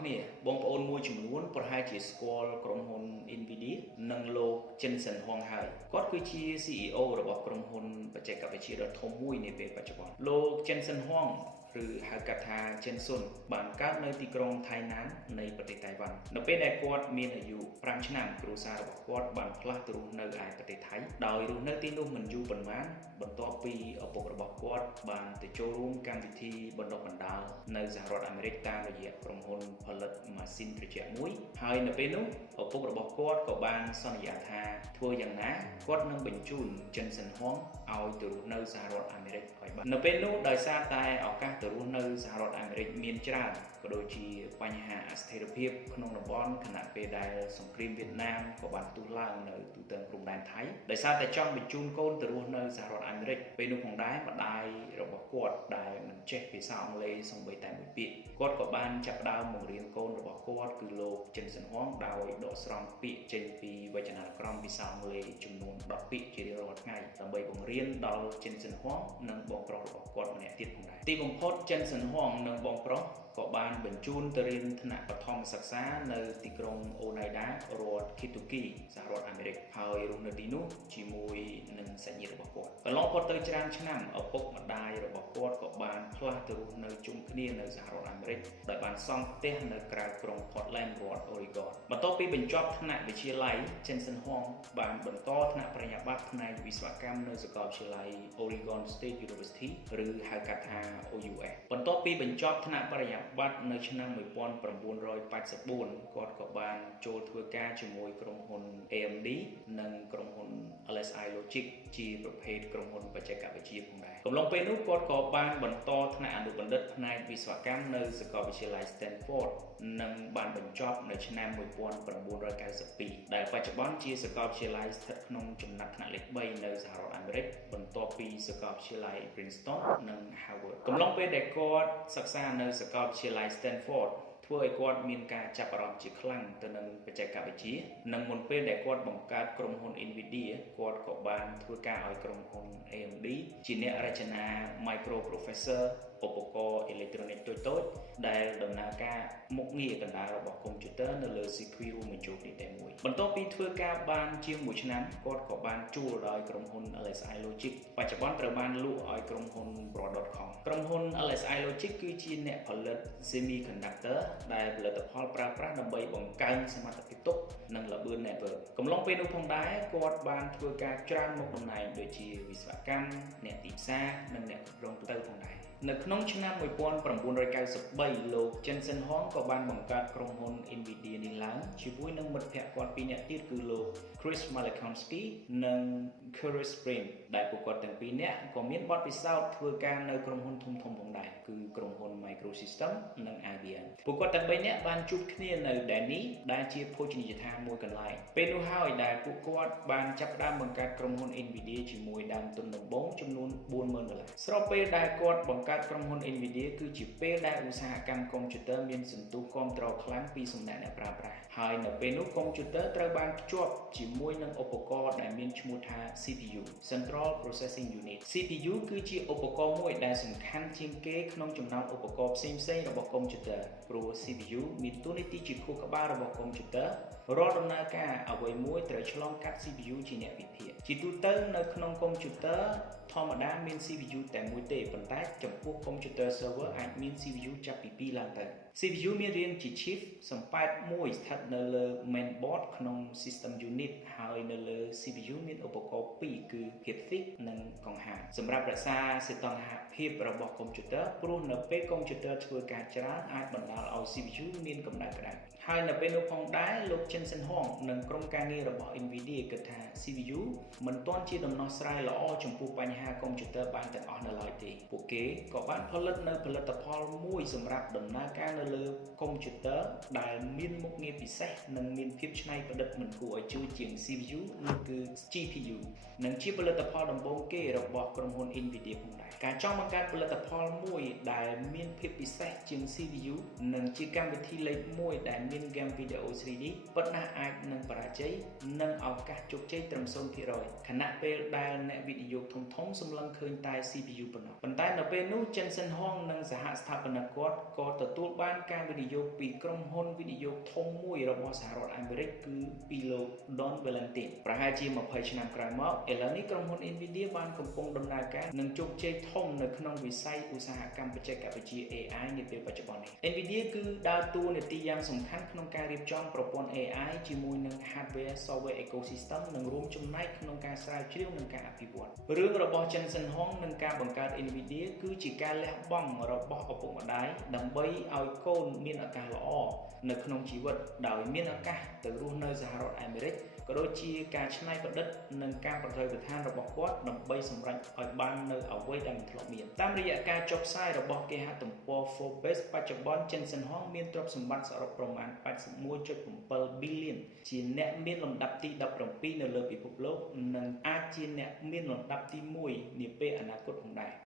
គ្នាបងប្អូនមួយចំនួនប្រហែលជាស្គាល់ក្រុមហ៊ុន Nvidia និងលោក Jensen Huang ហើយគាត់គឺជា CEO របស់ក្រុមហ៊ុនបច្ចេកវិទ្យាដ៏ធំមួយនាពេលបច្ចុប្បន្នលោក Jensen Huang ឬហៅកាត់ថា Jensen បានកើតនៅទីក្រុងថៃណាននៃប្រទេសតៃវ៉ាន់នៅពេលដែលគាត់មានអាយុ5ឆ្នាំគ្រួសាររបស់គាត់បានផ្លាស់ទៅរស់នៅឯប្រទេសថៃដោយរស់នៅទីនោះមិនយូរប៉ុន្មានបន្ទាប់ពីឪពុករបស់គាត់បានទៅចូលរួមកម្មវិធីបណ្ដុះបណ្ដាលនៅសហរដ្ឋអាមេរិកតាមរយៈក្រុមហ៊ុនផលិតម៉ាស៊ីនត្រជាក់មួយហើយនៅពេលនោះឪពុករបស់គាត់ក៏បានសន្យាថាធ្វើយ៉ាងណាគាត់នឹងបញ្ជូន Jensen Huang ឲ្យទៅរស់នៅសហរដ្ឋអាមេរិកឲ្យបាននៅពេលនោះដោយសារតែឱកាសទៅរស់នៅសហរដ្ឋអាមេរិកមានច្រើនក៏ដូចជាបញ្ហាអស្ថិរភាពក្នុងតំបន់ខណៈពេលដែលសង្គ្រាមវៀតណាមក៏បានទុះឡើងនៅទូទាំងព្រំដែនថៃដោយសារតែចង់បញ្ជូនកូនទៅរស់នៅសហរដ្ឋអាមេរិកពេលនោះផងដែរម្ដាយរបស់គាត់ដែលមិនចេះភាសាអង់គ្លេសសូម្បីតែមួយពាក្យគាត់ក៏បានចាប់ផ្ដើមបង្រៀនកូនរបស់គាត់គឺលោក Jensen Huang ដោយដកស្រង់ពាក្យចេញពីវចនានុក្រមភាសាអង់គ្លេសចំនួន10ពាក្យជារៀងរាល់ថ្ងៃដើម្បីបង្រៀនដល់ Jensen Huang និងបងប្រុសរបស់គាត់ម្នាក់ទៀតផងដែរទីបំផុត Jensen Huang និងបងប្រុសក៏បានបញ្ជូនទៅរៀនថ្នាក់បឋមសិក្សានៅទីក្រុងអូណៃដារដ្ឋ Kentucky សហរដ្ឋអាមេរិកហើយរស់នៅទីនោះជាមួយនឹងសាច់ញាតិរបស់គាត់កន្លងផុតទៅច្រើនឆ្នាំឪពុកម្ដាយរបស់គាត់ក៏បានផ្លាស់ទៅរស់នៅជុំគ្នានៅសហរដ្ឋអាមេរិកដោយបានសង់ផ្ទះនៅក្រៅក្រុង Portland រដ្ឋ Oregon បន្ទាប់ពីបញ្ចប់ថ្នាក់វិទ្យាល័យ Jensen Huang បានបន្តថ្នាក់បរិញ្ញាបត្រផ្នែកវិស្វកម្មនៅសាកលវិទ្យាល័យ Oregon State University ឬហៅកាត់ថា OUS បន្ទាប់ពីបញ្ចប់ថ្នាក់បរិញ្ញាបត្រនៅឆ្នាំ1984គាត់ក៏បានចូលធ្វើការជាមួយក្រុមហ៊ុន AMD និងក្រុមហ៊ុន LSI Logic ជាប្រភេទក្រុមហ៊ុនបច្ចេកវិទ្យាផងដែរកំឡុងពេលនោះគាត់ក៏បានបន្តថ្នាក់អនុបណ្ឌិតផ្នែកវិស្វកម្មនៅសាកលវិទ្យាល័យ Stanford និងបានបញ្ចប់នៅឆ្នាំ1992ដែលបច្ចុប្បន្នជាសាកលវិទ្យាល័យស្ថិតក្នុងចំណាត់ថ្នាក់លេខ3នៅសហរដ្ឋអាមេរិកបន្ទាប់ពីសាកលវិទ្យាល័យ Princeton និង Harvard កំឡុងពេលដែលគាត់សិក្សានៅសាកលវិទ្យាល័យ Stanford ធ្វើឲ្យគាត់មានការចាប់អារម្មណ៍ជាខ្លាំងទៅនឹងបច្ចេកវិទ្យានិងមុនពេលដែលគាត់បង្កើតក្រុមហ៊ុន Nvidia គាត់ក៏បានធ្វើការឲ្យក្រុមហ៊ុន AMD ជាអ្នករចនា microprocessor ឧបករណ៍អេឡិចត្រូនិកតូចៗដែលដំណើរការមុខងារកណ្ដាលរបស់កុំព្យូទ័រនៅលើ CPU រួមបញ្ចូលគ្នាតែមួយបន្ទាប់ពីធ្វើការបានជាង1ឆ្នាំគាត់ក៏បានជួលដោយក្រុមហ៊ុន LSI Logic បច្ចុប្បន្នត្រូវបានលក់ឲ្យក្រុមហ៊ុន Broadcom ក្រុមហ៊ុន LSI Logic គឺជាអ្នកផលិត Semiconductor ដែលផលិតផលប្រើប្រាស់ដើម្បីបង្កើនសមត្ថភាពទុកនិងល្បឿន network កំឡុងពេលនោះផងដែរគាត់បានធ្វើការច្រើនមុខតំណែងដូចជាវិស្វកម្មអ្នកទីផ្សារនិងអ្នកគ្រប់គ្រងទូទៅផងដែរនៅក្នុងឆ្នាំ1993លោក Jensen Huang ក៏បានបង្កើតក្រុមហ៊ុន Nvidia នេះឡើងជាមួយនឹងមិត្តភក្តិគាត់ពីរនាក់ទៀតគឺលោក Chris Malachowski និង Chris Sprint ដែលពួកគាត់ទាំងពីរនាក់ក៏មានបទពិសោធន៍ធ្វើការនៅក្រុមហ៊ុនធំៗផងដែរគឺក្រុមហ៊ុន Microsystem និង IBM ពួកគាត់ទាំង3នាក់បានជួបគ្នានៅ Denny ដែលជាភោជនីយដ្ឋានមួយកន្លែងពេលនោះហើយដែលពួកគាត់បានចាប់ផ្ដើមបង្កើតក្រុមហ៊ុន Nvidia ជាមួយដើមទុនដំបូងចំនួន$40,000ស្របពេលដែលគាត់បង្កើតក្រុមហ៊ុន Nvidia គឺជាពេលដែលឧស្សាហកម្មកុំព្យូទ័រមានសន្ទុះគាំទ្រខ្លាំងពីសំណាក់អ្នកប្រើប្រាស់ហើយនៅពេលនោះកុំព្យូទ័រត្រូវបានភ្ជាប់ជាមួយនឹងឧបករណ៍ដែលមានឈ្មោះថា CPU Central Processing Unit CPU គឺជាឧបករណ៍មួយដែលសំខាន់ជាងគេក្នុងចំណោមឧបករណ៍ផ្សេងៗរបស់កុំព្យូទ័រព្រោះ CPU មានតួនាទីជាខួរក្បាលរបស់កុំព្យូទ័ររាល់ដំណើរការអ្វីមួយត្រូវឆ្លងកាត់ CPU ជាអ្នកវិភាគជាទូទៅនៅក្នុងកុំព្យូទ័រធម្មតាមាន CPU តែមួយទេប៉ុន្តែចំពោះកុំព្យូទ័រ server អាចមាន CPU ចាប់ពី2ឡើងទៅ CPU មានរាងជា chip សំប៉ែតមួយស្ថិតនៅលើ mainboard ក្នុង system unit ហើយនៅលើ CPU មានឧបករណ៍2គឺភាព thick និងកង្ហារសម្រាប់រក្សាសីតុណ្ហភាពរបស់កុំព្យូទ័រព្រោះនៅពេលកុំព្យូទ័រធ្វើការច្រើនអាចបណ្ដាលឲ្យ CPU មានកម្ដៅក្តៅហើយនៅពេលនោះផងដែរលោក Jensen Huang និងក្រុមការងាររបស់ Nvidia គិតថា CPU មិនទាន់ជាដំណោះស្រាយល្អចំពោះបញ្ហាកុំព្យូទ័របានទាំងអស់នៅឡើយទេពួកគេក៏បានផលិតនៅផលិតផលមួយសម្រាប់ដំណើរការនៅលើកុំព្យូទ័រដែលមានមុខងារពិសេសនិងមានភាពច្នៃប្រឌិតមិនគួរឲ្យជឿជាង CPU នោះគឺ GPU និងជាផលិតផលដំបូងគេរបស់ក្រុមហ៊ុន Nvidia ផងដែរការចង់បង្កើតផលិតផលមួយដែលមានភាពពិសេសជាង CPU និងជាកម្មវិធីលេខ1ដែលមាន game video 3D ពិតណាស់អាចនឹងបរាជ័យនិងឱកាសជោគជ័យត្រឹម 0% ខណៈពេលដែលអ្នកវិនិយោគធំៗសម្លឹងឃើញតែ CPU ប៉ុណ្ណោះប៉ុន្តែនៅពេលនោះ Jensen Huang និងសហស្ថាបនិកគាត់ក៏ទទួលបាន បានការវិនិយោគពីក្រុមហ៊ុនវិនិយោគធំមួយរបស់សហរដ្ឋអាមេរិកគឺពីលោក Don Valentine ប្រហែលជា20ឆ្នាំក្រោយមកឥឡូវនេះក្រុមហ៊ុន Nvidia បានកំពុងដំណើរការនឹងជោគជ័យធំនៅក្នុងវិស័យឧស្សាហកម្មបច្ចេកវិទ្យា AI នាពេលបច្ចុប្បន្ននេះ Nvidia គឺដើរតួនាទីយ៉ាងសំខាន់ក្នុងការរៀបចំប្រព័ន្ធ AI ជាមួយនឹង hardware software ecosystem និងរួមចំណែកក្នុងការស្រាវជ្រាវនិងការអភិវឌ្ឍរឿងរបស់ Jensen Huang និងការបង្កើត Nvidia គឺជាការលះបង់របស់ឪពុកម្ដាយដើម្បីឲ្យកូនមានឱកាសល្អនៅក្នុងជីវិតដោយមានឱកាសទៅរស់នៅសហរដ្ឋអាមេរិកក៏ដូចជាការច្នៃប្រឌិតនិងការប្រតិបត្តិការរបស់គាត់ដើម្បីសម្រេចឲ្យបាននៅអ្វីដែលមិនធ្លាប់មានតាមរយៈការចុះផ្សាយរបស់គេហទំព័រ Forbes បច្ចុប្បន្ន Jensen Huang មានទ្រព្យសម្បត្តិសរុបប្រមាណ 81.7 billion ជាអ្នកមានលំដាប់ទី17នៅលើពិភពលោកនិងអាចជាអ្នកមានលំដាប់ទី1នាពេលអនាគតផងដែរ